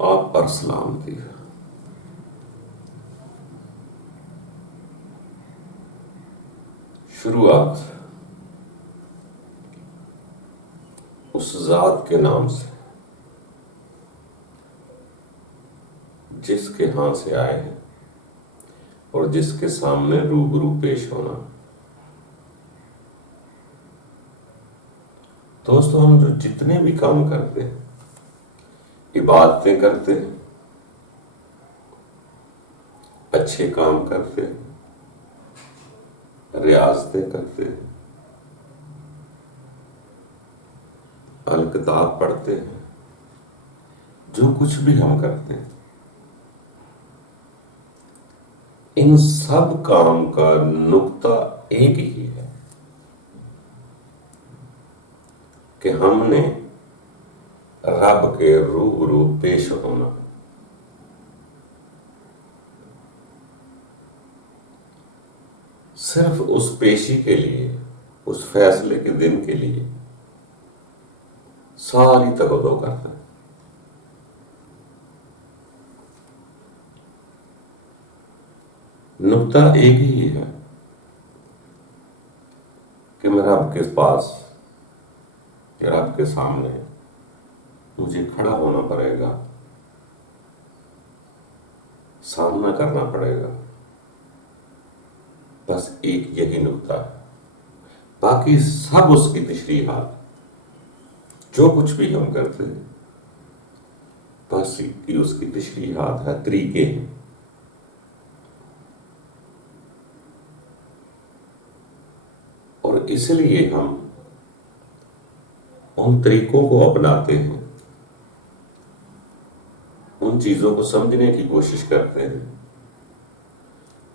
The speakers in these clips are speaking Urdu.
آپ پر سلامتی ہے۔ شروعات اس ذات کے نام سے جس کے ہاں سے آئے ہیں اور جس کے سامنے روبرو پیش ہونا۔ دوستو، ہم جو جتنے بھی کام کرتے ہیں، عبادتیں کرتے ہیں، اچھے کام کرتے ہیں، ریاضتیں کرتے ہیں، الکتاب پڑھتے ہیں، جو کچھ بھی ہم کرتے ہیں، ان سب کام کا نقطہ ایک ہی ہے کہ ہم نے رب کے روبرو پیش ہونا۔ صرف اس پیشی کے لیے، اس فیصلے کے دن کے لیے ساری تگودو کرنا ہے۔ نقطہ ایک ہی ہے کہ میں رب کے پاس یا رب کے سامنے مجھے کھڑا ہونا پڑے گا، سامنا کرنا پڑے گا۔ بس ایک یہی نقطہ ہے، باقی سب اس کی تشریحات، جو کچھ بھی ہم کرتے ہیں، بس اس کی تشریحات ہے، طریقے ہیں۔ اور اس لیے ہم ان طریقوں کو اپناتے ہیں، ان چیزوں کو سمجھنے کی کوشش کرتے ہیں،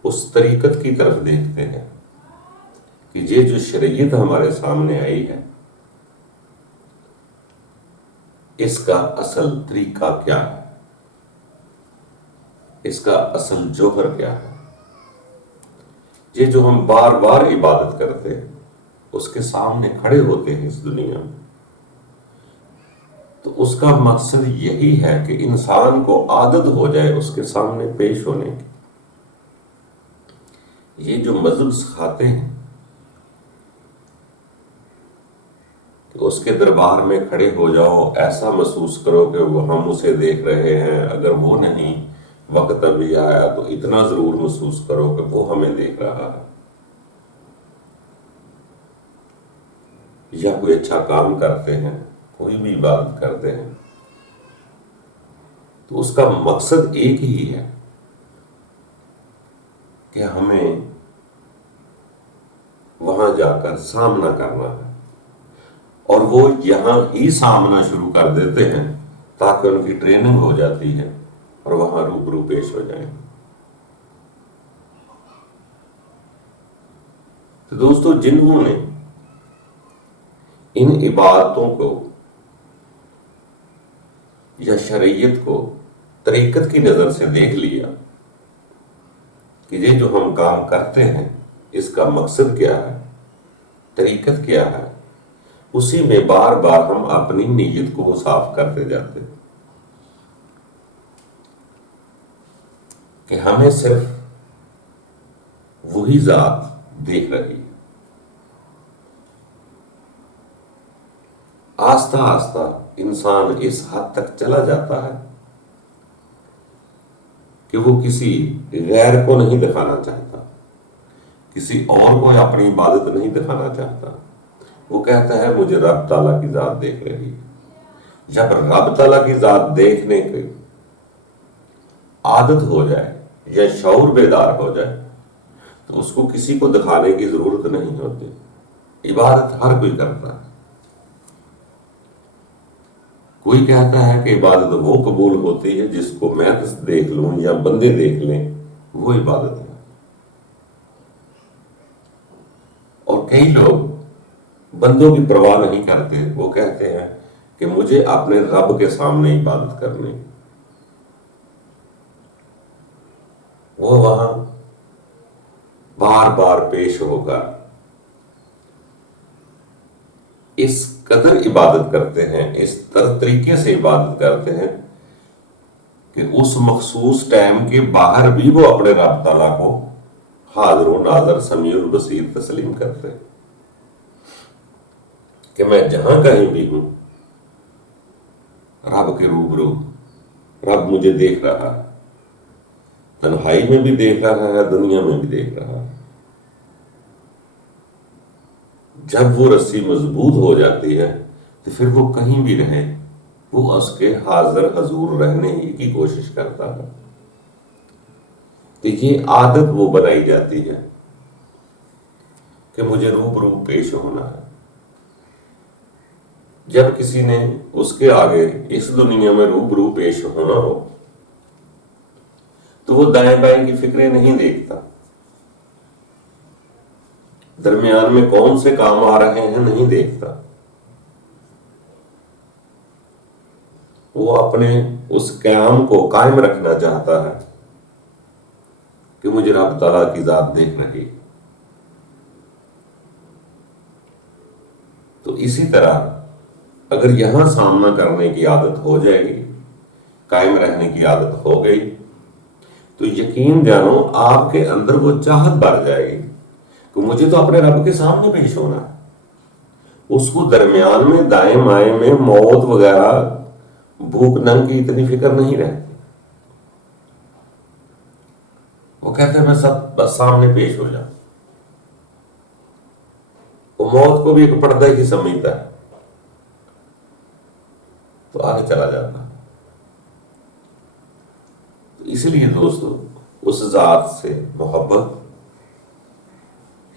اس طریقت کی طرف دیکھتے ہیں کہ یہ جو شریعت ہمارے سامنے آئی ہے، اس کا اصل طریقہ کیا ہے، اس کا اصل جوہر کیا ہے۔ یہ جو ہم بار بار عبادت کرتے ہیں، اس کے سامنے کھڑے ہوتے ہیں اس دنیا میں، تو اس کا مقصد یہی ہے کہ انسان کو عادت ہو جائے اس کے سامنے پیش ہونے کی۔ یہ جو مذہب سکھاتے ہیں کہ اس کے دربار میں کھڑے ہو جاؤ، ایسا محسوس کرو کہ وہ ہم اسے دیکھ رہے ہیں، اگر وہ نہیں وقت ابھی آیا تو اتنا ضرور محسوس کرو کہ وہ ہمیں دیکھ رہا ہے، یا کوئی اچھا کام کرتے ہیں، کوئی بھی عبادت کرتے ہیں، تو اس کا مقصد ایک ہی ہے کہ ہمیں وہاں جا کر سامنا کرنا ہے، اور وہ یہاں ہی سامنا شروع کر دیتے ہیں تاکہ ان کی ٹریننگ ہو جاتی ہے اور وہاں روبرو پیش ہو جائیں۔ تو دوستو، جنہوں نے ان عبادتوں کو یا شریعت کو طریقت کی نظر سے دیکھ لیا کہ یہ جو ہم کام کرتے ہیں اس کا مقصد کیا ہے، طریقت کیا ہے، اسی میں بار بار ہم اپنی نیت کو صاف کرتے جاتے ہیں کہ ہمیں صرف وہی ذات دیکھ رہی ہے۔ آہستہ آہستہ انسان اس حد تک چلا جاتا ہے کہ وہ کسی غیر کو نہیں دکھانا چاہتا، کسی اور کو اپنی عبادت نہیں دکھانا چاہتا۔ وہ کہتا ہے مجھے رب تعالیٰ کی ذات دیکھ رہی ہے۔ جب رب تعالیٰ کی ذات دیکھنے کی عادت ہو جائے یا شعور بیدار ہو جائے تو اس کو کسی کو دکھانے کی ضرورت نہیں ہوتی۔ عبادت ہر کوئی کرتا ہے۔ کوئی کہتا ہے کہ عبادت وہ قبول ہوتی ہے جس کو میں دیکھ لوں یا بندے دیکھ لیں، وہ عبادت ہے۔ اور کئی لوگ بندوں کی پرواہ نہیں کرتے، وہ کہتے ہیں کہ مجھے اپنے رب کے سامنے عبادت کرنی۔ وہ وہاں بار بار پیش ہو کر اس قدر عبادت کرتے ہیں، اس طریقے سے عبادت کرتے ہیں کہ اس مخصوص ٹائم کے باہر بھی وہ اپنے رب تعالیٰ کو حاضر و ناظر سمیع البصیر تسلیم کرتے ہیں کہ میں جہاں کہیں بھی ہوں رب کے روبرو، رب مجھے دیکھ رہا ہے، تنہائی میں بھی دیکھ رہا ہے، دنیا میں بھی دیکھ رہا ہے۔ جب وہ رسی مضبوط ہو جاتی ہے تو پھر وہ کہیں بھی رہے وہ اس کے حاضر حضور رہنے ہی کی کوشش کرتا ہے۔ تو یہ عادت وہ بنائی جاتی ہے کہ مجھے روبرو پیش ہونا ہے۔ جب کسی نے اس کے آگے اس دنیا میں روبرو پیش ہونا ہو تو وہ دائیں بائیں کی فکریں نہیں دیکھتا، درمیان میں کون سے کام آ رہے ہیں نہیں دیکھتا، وہ اپنے اس قیام کو قائم رکھنا چاہتا ہے کہ مجھے رب تعالیٰ کی ذات دیکھ رہی۔ تو اسی طرح اگر یہاں سامنا کرنے کی عادت ہو جائے گی، قائم رہنے کی عادت ہو گئی، تو یقین جانو آپ کے اندر وہ چاہت بڑھ جائے گی کہ مجھے تو اپنے رب کے سامنے پیش ہونا ہے۔ اس کو درمیان میں دائیں بائیں میں موت وغیرہ بھوک ننگ کی اتنی فکر نہیں رہتی۔ وہ کہتے ہیں میں سب بس سامنے پیش ہو جاؤں۔ وہ موت کو بھی ایک پردہ ہی سمجھتا ہے تو آگے چلا جاتا ہے۔ اس لیے دوستو اس ذات سے محبت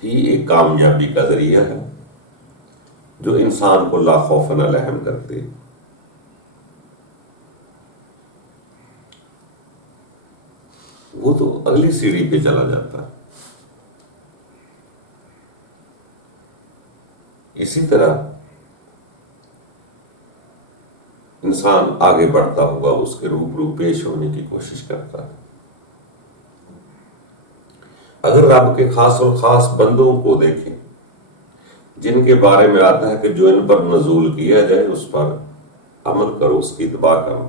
ہی ایک کامیابی کا ذریعہ ہے جو انسان کو لا خوف علیہم کرتے۔ وہ تو اگلی سیڑھی پہ چلا جاتا ہے۔ اسی طرح انسان آگے بڑھتا ہوا اس کے روبرو پیش ہونے کی کوشش کرتا ہے۔ اگر رب کے خاص اور خاص بندوں کو دیکھیں جن کے بارے میں آتا ہے کہ جو ان پر نزول کیا جائے اس پر عمل کرو، اس کی اتباع کرو،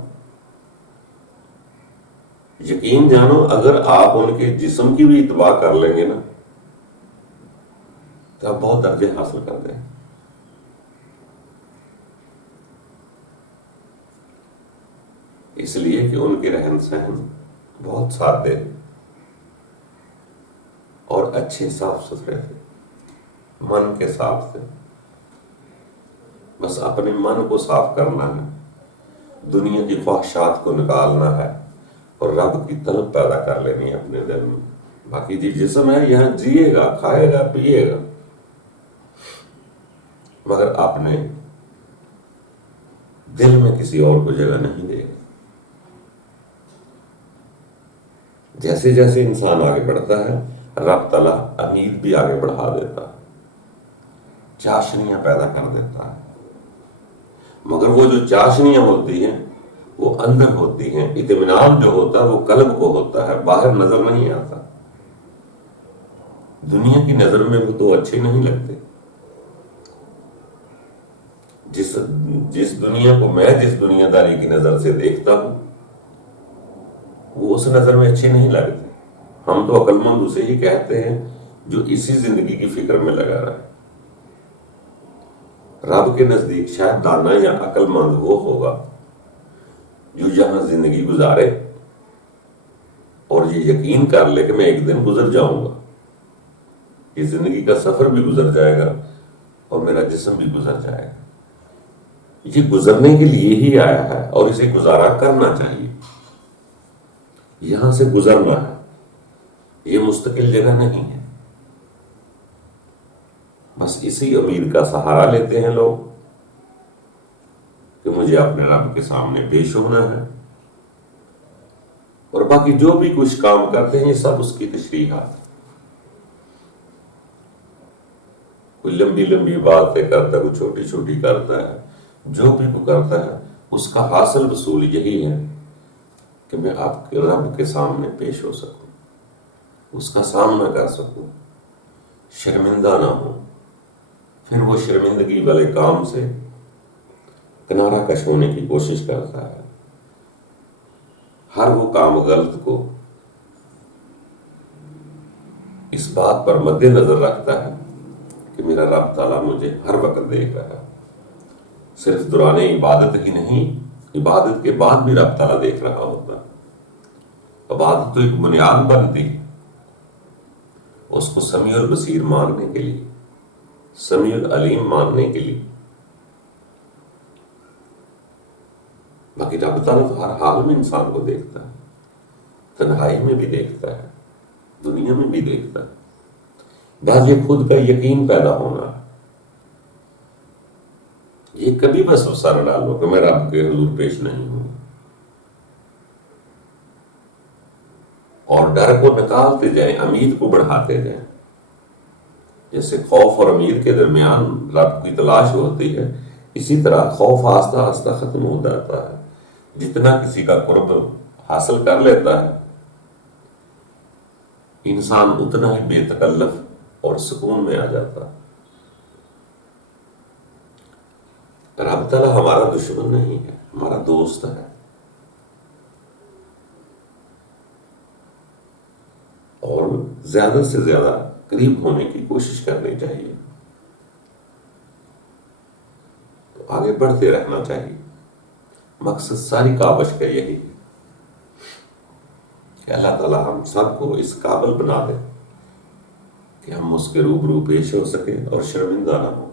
یقین جانو اگر آپ ان کے جسم کی بھی اتباع کر لیں گے نا تو آپ بہت درجے حاصل کر دیں۔ اس لیے کہ ان کے رہن سہن بہت سادے اور اچھے صاف ستھرے تھے، من کے صاف تھے۔ بس اپنے من کو صاف کرنا ہے، دنیا کی خواہشات کو نکالنا ہے اور رب کی طلب پیدا کر لینی ہے اپنے دل میں۔ باقی جی جسم ہے یہاں جیے گا، کھائے گا، پیے گا، مگر اپنے دل میں کسی اور کو جگہ نہیں دے گا۔ جیسے جیسے انسان آگے بڑھتا ہے رب تعالیٰ امید بھی آگے بڑھا دیتا ہے، چاشنیاں پیدا کر دیتا ہے، مگر وہ جو چاشنیاں ہوتی ہیں وہ اندر ہوتی ہیں۔ اطمینان جو ہوتا ہے وہ قلب کو ہوتا ہے، باہر نظر نہیں آتا۔ دنیا کی نظر میں وہ تو اچھے نہیں لگتے۔ جس دنیا کو میں جس دنیا داری کی نظر سے دیکھتا ہوں وہ اس نظر میں اچھے نہیں لگتے۔ ہم تو عقل مند اسے ہی کہتے ہیں جو اسی زندگی کی فکر میں لگا رہا ہے۔ رب کے نزدیک شاید دانا یا عقل مند وہ ہوگا جو یہاں زندگی گزارے اور یہ یقین کر لے کہ میں ایک دن گزر جاؤں گا، یہ زندگی کا سفر بھی گزر جائے گا اور میرا جسم بھی گزر جائے گا۔ یہ گزرنے کے لیے ہی آیا ہے اور اسے گزارا کرنا چاہیے۔ یہاں سے گزرنا ہے، یہ مستقل جگہ نہیں ہے۔ بس اسی امید کا سہارا لیتے ہیں لوگ کہ مجھے اپنے رب کے سامنے پیش ہونا ہے، اور باقی جو بھی کچھ کام کرتے ہیں یہ سب اس کی تشریحات۔ کوئی لمبی لمبی باتیں کرتا ہے، کوئی چھوٹی چھوٹی کرتا ہے، جو بھی وہ کرتا ہے اس کا حاصل وصول یہی ہے کہ میں آپ کے رب کے سامنے پیش ہو سکوں، اس کا سامنا کر سکوں، شرمندہ نہ ہوں۔ پھر وہ شرمندگی والے کام سے کنارہ کش ہونے کی کوشش کرتا ہے۔ ہر وہ کام غلط کو اس بات پر مد نظر رکھتا ہے کہ میرا رب تعالیٰ مجھے ہر وقت دیکھ رہا ہے. صرف دوران عبادت ہی نہیں، عبادت کے بعد بھی رب تعالیٰ دیکھ رہا ہوتا ہے. عبادت تو ایک بنیاد بنتی ہے اس کو سمیع البصیر ماننے کے لیے، سمیع العلیم ماننے کے لیے. باقی رب تعالیٰ تو ہر حال میں انسان کو دیکھتا ہے، تنہائی میں بھی دیکھتا ہے، دنیا میں بھی دیکھتا ہے. بس یہ خود کا یقین پیدا ہونا ہے. یہ کبھی بس سر ڈالو کہ میں رب کے حضور پیش نہیں ہوں، اور ڈر کو نکالتے جائیں، امید کو بڑھاتے جائیں. جیسے خوف اور امید کے درمیان رب کی تلاش ہوتی ہے، اسی طرح خوف آہستہ آہستہ ختم ہو جاتا ہے. جتنا کسی کا قرب حاصل کر لیتا ہے انسان اتنا ہی بے تکلف اور سکون میں آ جاتا ہے. رب تعالیٰ ہمارا دشمن نہیں ہے، ہمارا دوست ہے. اور زیادہ سے زیادہ قریب ہونے کی کوشش کرنی چاہیے، تو آگے بڑھتے رہنا چاہیے. مقصد ساری کاوش کا یہی ہے کہ اللہ تعالیٰ ہم سب کو اس قابل بنا دے کہ ہم اس کے روبرو پیش ہو سکیں اور شرمندہ نہ ہوں.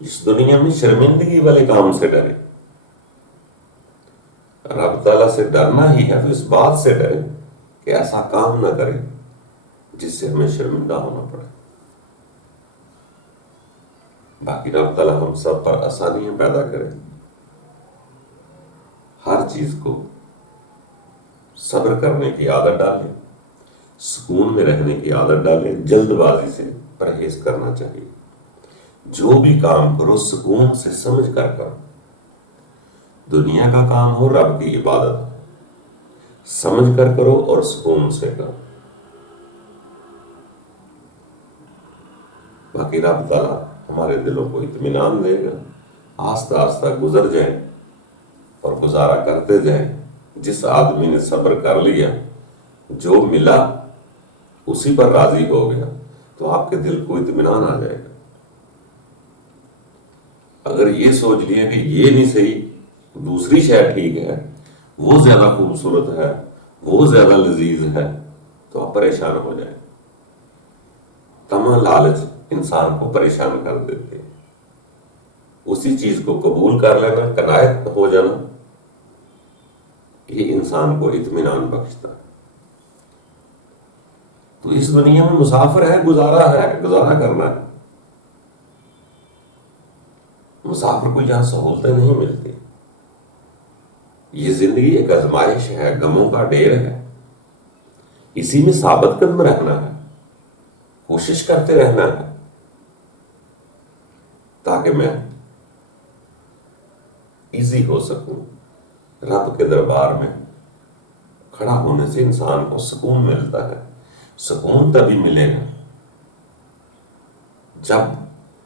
اس دنیا میں شرمندگی والے کام سے ڈرے. رب تعالیٰ سے ڈرنا ہی ہے تو اس بات سے ڈرے کہ ایسا کام نہ کرے جس سے ہمیں شرمندہ ہونا پڑے. باقی رب تعالیٰ ہم سب پر آسانیاں پیدا کرے، ہر چیز کو صبر کرنے کی عادت ڈالے، سکون میں رہنے کی عادت ڈالے. جلد بازی سے پرہیز کرنا چاہیے. جو بھی کام کرو سکون سے سمجھ کر کرو. دنیا کا کام ہو، رب کی عبادت، سمجھ کر کرو اور سکون سے کرو. باقی رب تعالیٰ ہمارے دلوں کو اطمینان دے گا. آہستہ آہستہ گزر جائیں اور گزارا کرتے جائیں. جس آدمی نے صبر کر لیا، جو ملا اسی پر راضی ہو گیا، تو آپ کے دل کو اطمینان آ جائے گا. اگر یہ سوچ لیا کہ یہ نہیں صحیح، دوسری شے ٹھیک ہے، وہ زیادہ خوبصورت ہے، وہ زیادہ لذیذ ہے، تو آپ پریشان ہو جائیں. طمع، لالچ انسان کو پریشان کر دیتے ہیں. اسی چیز کو قبول کر لینا، قناعت ہو جانا، یہ انسان کو اطمینان بخشتا ہے. تو اس دنیا میں مسافر ہے، گزارا کرنا ہے. مسافر کو یہاں سہولتیں نہیں ملتی. یہ زندگی ایک آزمائش ہے، غموں کا ڈھیر ہے. اسی میں ثابت قدم رہنا ہے، کوشش کرتے رہنا ہے تاکہ میں ایزی ہو سکوں. رب کے دربار میں کھڑا ہونے سے انسان کو سکون ملتا ہے. سکون تبھی ملے گا جب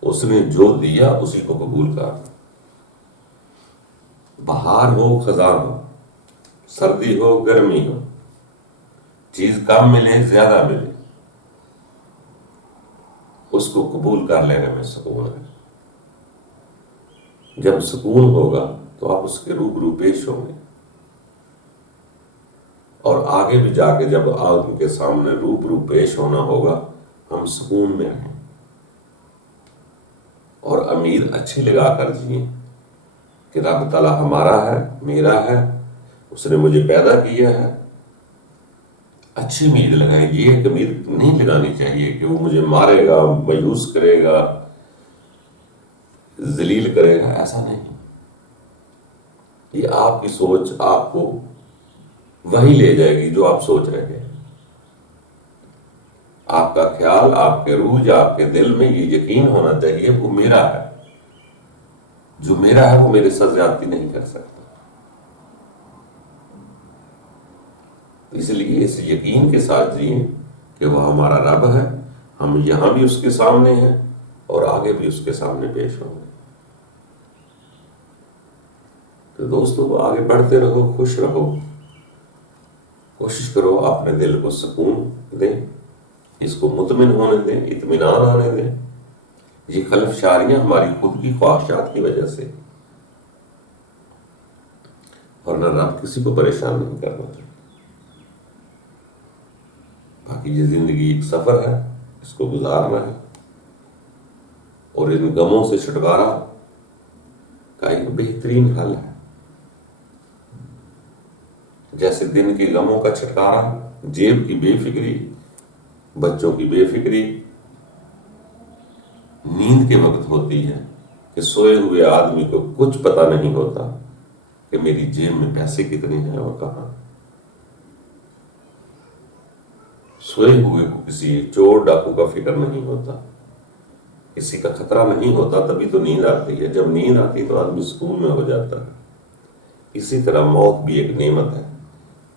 اس نے جو دیا اسی کو قبول کر. بہار ہو خزاں ہو، سردی ہو گرمی ہو، چیز کم ملے زیادہ ملے، اس کو قبول کر لینے میں سکون ہے. جب سکون ہوگا تو آپ اس کے روبرو پیش ہوں گے، اور آگے بھی جا کے جب آپ کے سامنے روبرو پیش ہونا ہوگا ہم سکون میں رہیں اور امید اچھی لگا کر جئیں کہ رب تعالیٰ ہمارا ہے، میرا ہے، اس نے مجھے پیدا کیا ہے. اچھی امید لگائیں. یہ ایک امید نہیں لگانی چاہیے کہ وہ مجھے مارے گا، مایوس کرے گا، ذلیل کرے گا. ایسا نہیں. یہ آپ کی سوچ آپ کو وہی لے جائے گی جو آپ سوچ رہے ہیں. آپ کا خیال، آپ کے روح، آپ کے دل میں یہ یقین ہونا چاہیے وہ میرا ہے. جو میرا ہے وہ میرے ساتھ زیادتی نہیں کر سکتا. اس لیے اس یقین کے ساتھ جئیں کہ وہ ہمارا رب ہے، ہم یہاں بھی اس کے سامنے ہیں اور آگے بھی اس کے سامنے پیش ہوں گے. تو دوستوں کو آگے بڑھتے رہو، خوش رہو، کوشش کرو اپنے دل کو سکون دیں، اس کو مطمئن ہونے دیں، اطمینان آنے دیں۔ یہ خلفشاریاں ہماری خود کی خواہشات کی وجہ سے، اور نہ رب کسی کو پریشان نہیں کرنا چاہیے۔ باقی یہ زندگی ایک سفر ہے، اس کو گزارنا ہے، اور ان غموں سے چھٹکارا کا ایک بہترین حل ہے۔ جیسے دن کے غموں کا چھٹکارا جیب کی بے فکری، بچوں کی بے فکری نیند کے وقت ہوتی ہے، کہ سوئے ہوئے آدمی کو کچھ پتہ نہیں ہوتا کہ میری جیب میں پیسے کتنے ہیں اور کہاں۔ سوئے ہوئے کو کسی چور ڈاکو کا فکر نہیں ہوتا، کسی کا خطرہ نہیں ہوتا، تبھی تو نیند آتی ہے۔ جب نیند آتی تو آدمی سکون میں ہو جاتا ہے۔ اسی طرح موت بھی ایک نعمت ہے،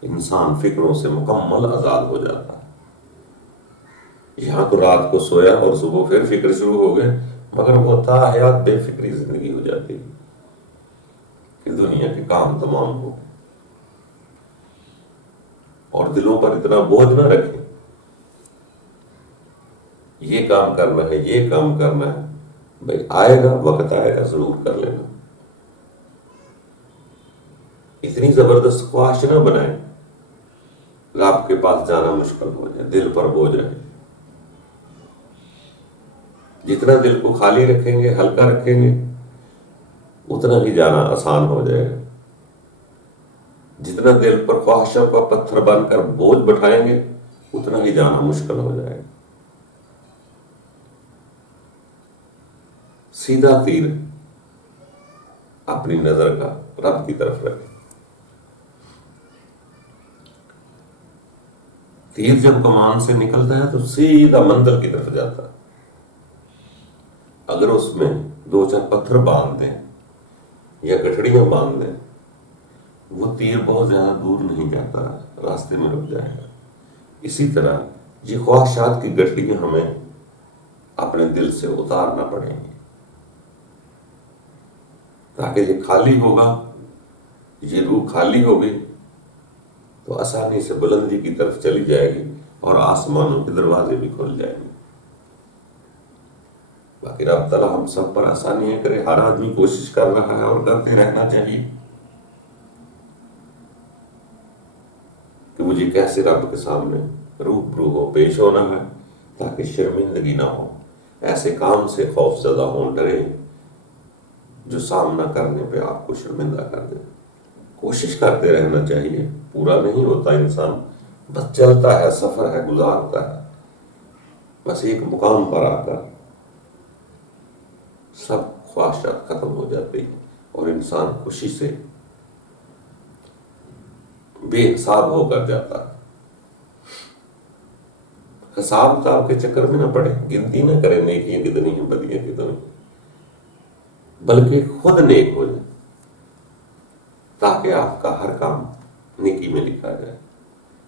انسان فکروں سے مکمل آزاد ہو جاتا ہے۔ یہاں تو رات کو سویا اور صبح پھر فکر شروع ہو گئے، مگر وہ تا حیات بے فکری زندگی ہو جاتی ہے کہ دنیا کے کام تمام ہو، اور دلوں پر اتنا بوجھ نہ رکھیں، یہ کام کرنا ہے، یہ کام کرنا ہے، بھائی آئے گا، وقت آئے گا، ضرور کر لینا۔ اتنی زبردست خواہش نہ بنائیں رب کے پاس جانا مشکل ہو جائے، دل پر بوجھ رہے۔ جتنا دل کو خالی رکھیں گے، ہلکا رکھیں گے، اتنا ہی جانا آسان ہو جائے گا۔ جتنا دل پر خواہشوں کا پتھر بن کر بوجھ بٹھائیں گے، اتنا ہی جانا مشکل ہو جائے گا۔ سیدھا تیر اپنی نظر کا رب کی طرف رکھیں۔ تیر جب کمان سے نکلتا ہے تو سیدھا منزل کی طرف جاتا ہے۔ اگر اس میں دو چار پتھر باندھ دیں یا گٹھڑیاں باندھ دیں، وہ تیر بہت زیادہ دور نہیں جاتا، راستے میں رک جائے گا۔ اسی طرح یہ خواہشات کی گٹھڑیاں ہمیں اپنے دل سے اتارنا پڑیں گی، تاکہ یہ خالی ہوگا، یہ روح خالی ہوگی تو آسانی سے بلندی کی طرف چلی جائے گی اور آسمانوں کے دروازے بھی کھل جائیں گے۔ باقی رب تعالیٰ ہم سب پر آسانیاں کرے، ہر آدمی کوشش کر رہا ہے اور کرتے رہنا چاہیے کہ مجھے کیسے رب کے سامنے روبرو ہو، پیش ہونا ہے، تاکہ شرمندگی نہ ہو، ایسے کام سے خوف زدہ ہوں، ڈرے جو سامنا کرنے پہ آپ کو شرمندہ کر دے۔ کوشش کرتے رہنا چاہیے، پورا نہیں ہوتا انسان، بس چلتا ہے، سفر ہے، گزارتا ہے، بس ایک مقام پر آ کر سب خواہشات ختم ہو جاتی ہیں اور انسان خوشی سے بے حساب ہو کر جاتا ہے۔ حساب کتاب کے چکر میں نہ پڑے، گنتی نہ کریں نیکیاں کتنی ہیں، بدیاں کتنی، بلکہ خود نیک ہو جائے تاکہ آپ کا ہر کام نیکی میں لکھا جائے۔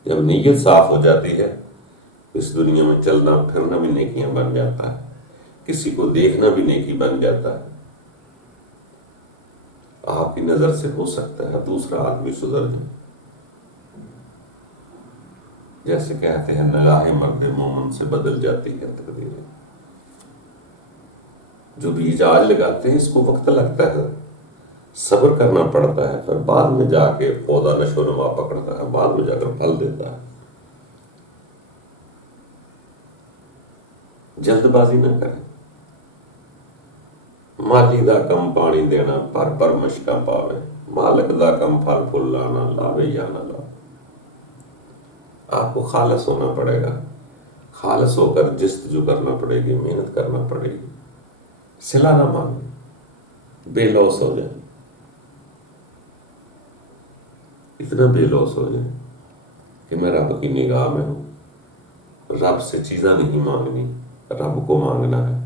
جب نیت صاف ہو جاتی ہے، اس دنیا میں چلنا پھرنا بھی نیکیاں بن جاتا ہے، کسی کو دیکھنا بھی نیکی بن جاتا ہے۔ آپ کی نظر سے ہو سکتا ہے دوسرا آدمی سدھر جائے، جیسے کہتے ہیں نگاہ مرد مومن سے بدل جاتی ہے تقدیریں۔ جو بیج آج لگاتے ہیں اس کو وقت لگتا ہے، صبر کرنا پڑتا ہے، پھر بعد میں جا کے پودا نشو نما پکڑتا ہے، بعد میں جا کر پھل دیتا ہے۔ جلد بازی نہ کریں۔ مالی دا کم پانی دینا پر مشکا پاوے، مالک دا کم پھل پھول لانا لاوے یا نہ لاوے۔ آپ کو خالص ہونا پڑے گا، خالص ہو کر جستجو کرنا پڑے گی، محنت کرنا پڑے گی، صلہ نہ مانگے، بے لوث ہو جائے، اتنا بے لوث ہو جائے کہ میں رب کی نگاہ میں ہوں، رب سے چیزیں نہیں مانگنی، رب کو مانگنا ہے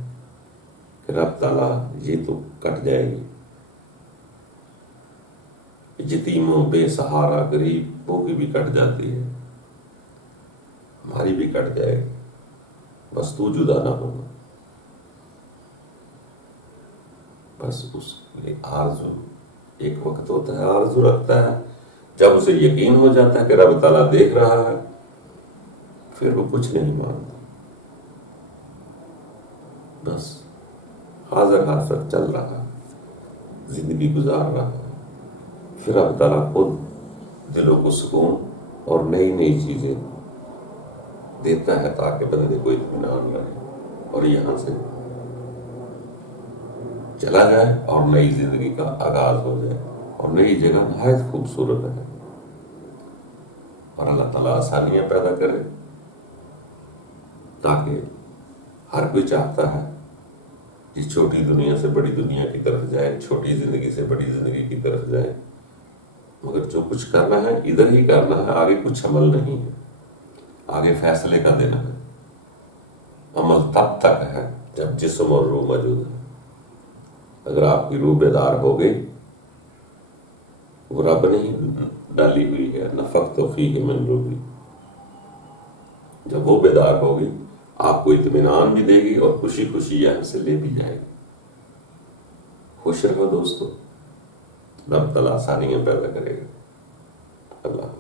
کہ رب تعالیٰ یہ تو کٹ جائے گی، یتیموں، بے سہارا، غریبوں کی بھی کٹ جاتی ہے، ہماری بھی کٹ جائے گی، بس تو جدا نہ ہوگا۔ بس اس کے آرزو ایک وقت ہوتا ہے آرزو رکھتا ہے، جب اسے یقین ہو جاتا ہے کہ رب تعالیٰ دیکھ رہا ہے، پھر وہ کچھ نہیں مانتا، بس حاضر حاضر چل رہا ہے، زندگی گزار رہا ہے۔ پھر رب تعالیٰ خود دلوں کو سکون اور نئی نئی چیزیں دیتا ہے تاکہ بندے کو اطمینان رہے اور یہاں سے چلا جائے اور نئی زندگی کا آغاز ہو جائے، اور نئی جگہ نہایت خوبصورت ہے، اور اللہ تعالیٰ آسانیاں پیدا کرے تاکہ ہر کوئی چاہتا ہے کہ چھوٹی دنیا سے بڑی دنیا کی طرف جائے، چھوٹی زندگی سے بڑی زندگی کی طرف جائے، مگر جو کچھ کرنا ہے ادھر ہی کرنا ہے، آگے کچھ عمل نہیں ہے، آگے فیصلے کا دن ہے۔ عمل تب تک ہے جب جسم اور روح موجود ہے۔ اگر آپ کی روح بیدار ہو گئی، وہ رب نے ہی ڈالی ہوئی ہے، نفخت فیہ من روحی، جب وہ بیدار ہوگی آپ کو اطمینان بھی دے گی اور خوشی خوشی یہاں سے لے بھی جائے گی۔ خوش رہو دوستو، رب تعالیٰ آسانیاں پیدا کرے گا۔ اللہ